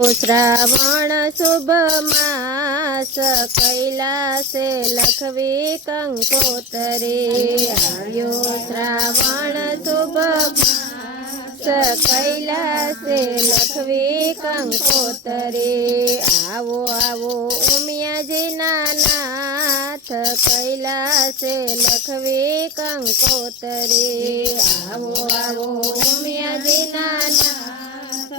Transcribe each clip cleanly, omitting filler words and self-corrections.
श्रावण शुभ मास कैलासे लखवी कंकोतरे आव्यो श्रावण शुभ मास कैलासे लखवी कंकोतरे आवो आवो उमियाजीना नाथ कैलासे लखवी कंकोतरे आवो आवो उमियाजीना नाथ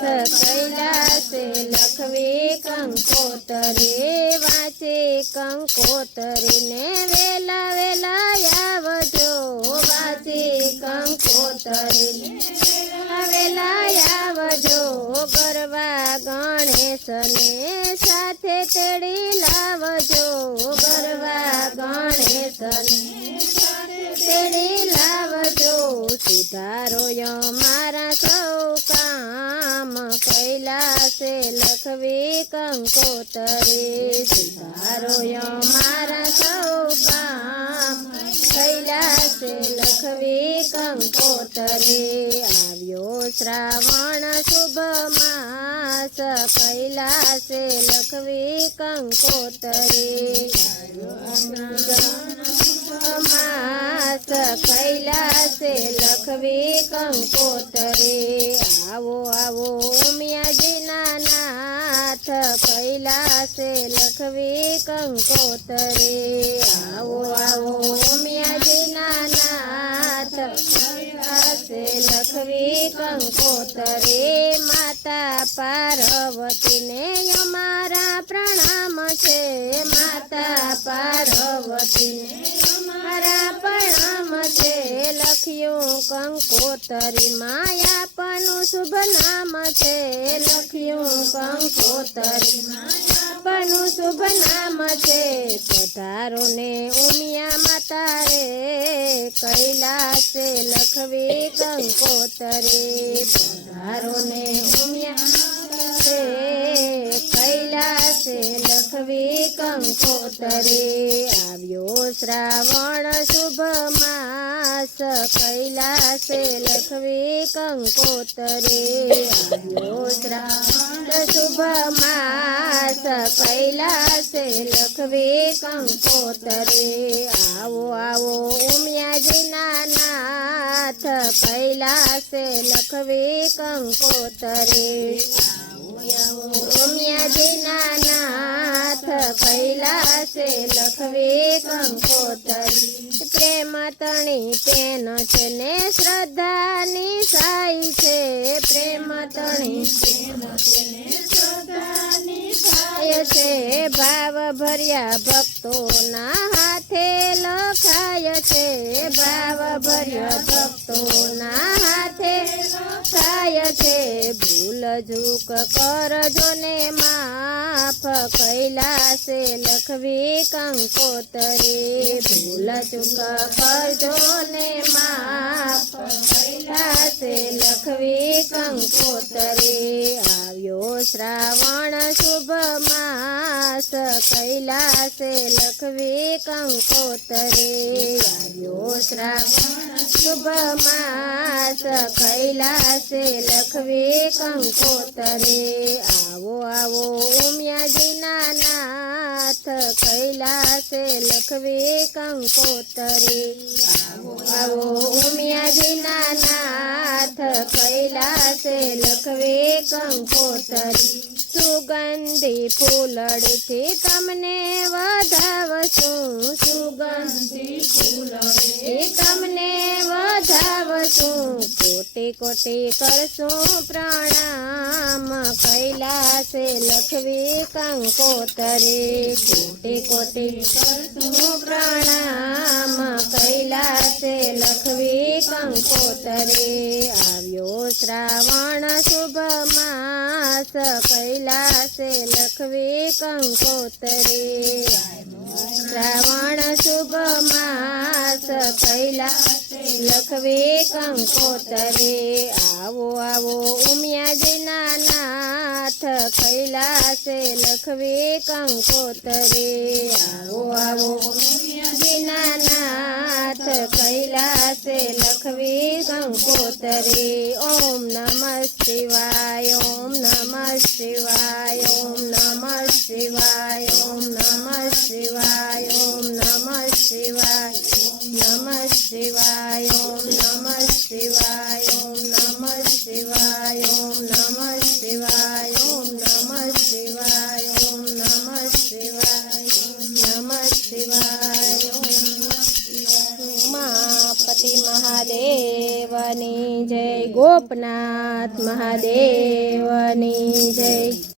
कैलासे लखवी कंकोतरे वाचे कंकोतरी ने वेला वेला आवजो वाचे कंकोतरी ने वेला वेला आवजो गरबा गणेश ने साथे तेड़ी लावजो गरबा गणेश ने साथे तेड़ी लावजो सुधारो यो मारा सौ काम कैलासे लखवी कंकोतरे सुधारो यो मारा सौ काम कैलासे लखवी कंकोतरे आव्यो श्रावण शुभ मास कैलासे लखवी कंकोतरे मास कैलासे लखवी कंकोतरे आवो आवो उमियाजीना नाथ कैलासे लखवी कंकोतरे आवो आवो उमियाजीना नाथ कैलासे लखवी कंकोतरे माता पार्वती ने अमारा प्रणाम छे माता पार्वती ने अमारा प्रणाम छे लख्यो कंकोतरी मायापनु शुभ नाम छे लख्यो कंकोतरी मायापनु शुभ नाम छे पधारो ने उमिया माता रे कैलासे लखवी कंकोतरे पधारो ने उमिया कैलासे लखवी कंकोतरे आव्यो श्रावण शुभ मास कैलासे लखवी कंकोतरे आव्यो श्रावण शुभ मास कैलासे लखवी कंकोतरे आवो आवो उमियाजीना नाथ कैलासे लखवी कंकोतरे उमियाजीना नाथ कैलासे लखवी कंकोतरी प्रेम तणी पेन छे ने श्रद्धानी साई छे प्रेम तणी पेन छे ने श्रद्धानी साई छे भाव भर्या भक्तोना हाथे लखाय छे भाव भर्या भक्तोना हाथे लखाय छे भूल झूक करजो ने माफ कैलासे लखवी कंकोतरे भूल चूक करजो ने माफ कैलासे लखवी कंकोतरे आव्यो श्रावण शुभ मास कैलासे लखवी कंकोतरे आव्यो श्रावण शुभ मास कैलासे लखवी कंकोतरे आवो आवो उमियाजीना नाथ कैलासे लखवी कंकोतरे आवो आवो उमियाजीना नाथ कैलासे लखवी कंकोतरे सुगंधी फूलड़थी तमने वधावशुं सुगंधी फूलड़थी तमने वधावशुं कोटि कोटि करशुं प्रणाम कैलासे लखवी कंकोतरे कोटि कोटि करशुं प्रणाम कैलासे लखवी कंकोतरे आव्यो श्रावण शुभ मास कैलासे लखवी कंकोतरे श्रावण शुभ मास कैलासे लखवी कंकोतरे आवो आवो उमियाजीना नाथ कैलासे लखवी कंकोतरे आवो आवो दीनानाथ कैलासे लखवी कंकोतरी ओम नमः शिवाय ओम नमः शिवाय ओम नमः शिवाय ओम नमः शिवाय ओम नमः शिवाय नमः शिवाय ओम नमः शिवाय ओम नमः शिवाय ओम नमः शिवाय ओम नमः शिवाय ओम नमः शिवाय नमः शिवाय उमापति महादेवनी जय गोपनाथ महादेवनी जय।